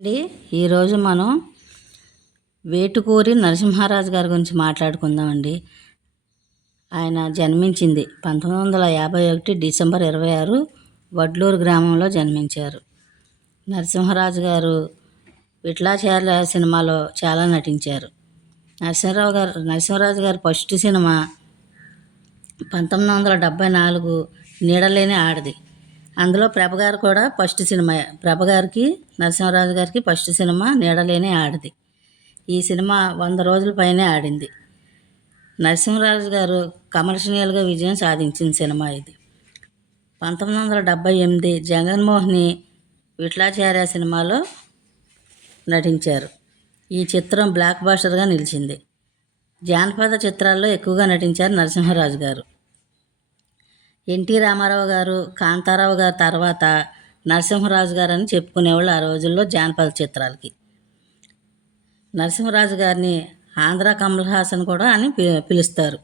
అండి ఈరోజు మనం వేటుకూరి నరసింహారాజు గారి గురించి మాట్లాడుకుందామండి. ఆయన జన్మించింది పంతొమ్మిది వందల యాభై ఒకటి డిసెంబర్ ఇరవై ఆరు వడ్లూరు గ్రామంలో జన్మించారు. నరసింహరాజు గారు విట్లాచార్య సినిమాలో చాలా నటించారు. నరసింహరావు గారు నరసింహరాజు గారి ఫస్ట్ సినిమా పంతొమ్మిది వందల డెబ్భై నాలుగు నీడలేని ఆడది. అందులో ప్రభ గారు కూడా ఫస్ట్ సినిమా ప్రభ గారికి నరసింహరాజు గారికి ఫస్ట్ సినిమా నీడలేని ఆడది. ఈ సినిమా వంద రోజుల పైనే ఆడింది. నరసింహరాజు గారు కమర్షియల్గా విజయం సాధించిన సినిమా ఇది. పంతొమ్మిది వందల డెబ్భై ఎనిమిది జగన్మోహిని విట్లాచార్య సినిమాలో నటించారు. ఈ చిత్రం బ్లాక్ బాస్టర్గా నిలిచింది. జానపద చిత్రాల్లో ఎక్కువగా నటించారు నరసింహరాజు గారు. ఎన్టీ రామారావు గారు కాంతారావు గారు తర్వాత నరసింహరాజు గారు అని చెప్పుకునేవాళ్ళు ఆ రోజుల్లో జానపద చిత్రాలకి. నరసింహరాజు గారిని ఆంధ్ర కమల్ హాసన్ కూడా అని పి- పిలుస్తారు.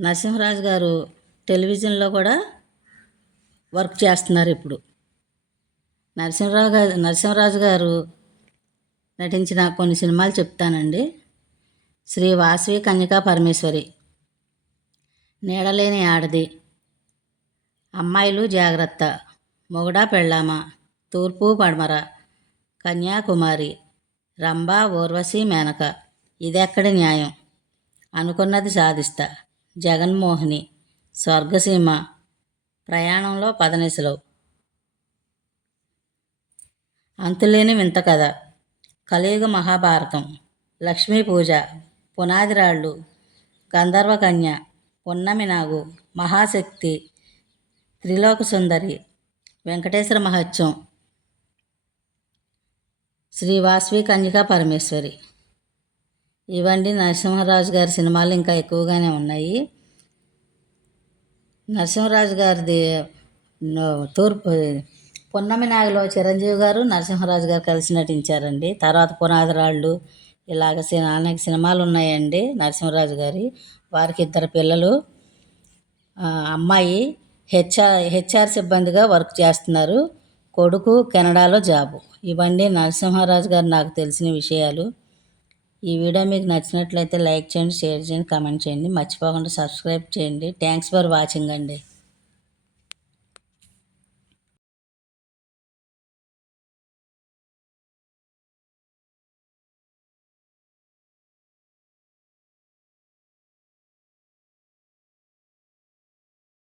నరసింహరాజు గారు టెలివిజన్లో కూడా వర్క్ చేస్తున్నారు ఇప్పుడు. నరసింహరావు గారు నరసింహరాజు గారు నటించిన కొన్ని సినిమాలు చెప్తానండి. శ్రీ వాసవి కన్యకా పరమేశ్వరి. నీడలేని ఆడది. అమ్మాయిలు జాగ్రత్త. మొగుడా పెళ్ళామ? తూర్పు పడమర. కన్యాకుమారి. రంభా ఊర్వశి మేనక. ఇదెక్కడి న్యాయం? అనుకున్నది సాధిస్తా. జగన్మోహిని. స్వర్గసీమ. ప్రయాణంలో పదనిసలు. అంతులేని వింత కథ కలియుగ మహాభారతం. లక్ష్మీ పూజ. పునాదిరాళ్ళు. గంధర్వకన్య ఉన్నమి నాగు మహాశక్తి త్రిలోక సుందరి వెంకటేశ్వర మహత్యం శ్రీ వాసవి కన్యకా పరమేశ్వరి. ఇవండి నరసింహరాజు గారి సినిమాలు ఇంకా ఎక్కువగానే ఉన్నాయి. నరసింహరాజు గారిది తూర్పు పున్నమి నాగలో చిరంజీవి గారు నరసింహరాజు గారు కలిసి నటించారండి. తర్వాత పునాదిరాళ్ళు ఇలాగ సి- అనేక సినిమాలు ఉన్నాయండి నరసింహరాజు గారి. వారికి ఇద్దరు పిల్లలు అమ్మాయి హెచ్ఆర్ హెచ్ఆర్ సిబ్బందిగా వర్క్ చేస్తున్నారు. కొడుకు కెనడాలో జాబు. ఇవన్నీ నరసింహారాజు గారు నాకు తెలిసిన విషయాలు. ఈ వీడియో మీకు నచ్చినట్లయితే లైక్ చేయండి షేర్ చేయండి కామెంట్ చేయండి. మర్చిపోకుండా సబ్స్క్రైబ్ చేయండి. థ్యాంక్స్ ఫర్ వాచింగ్ అండి.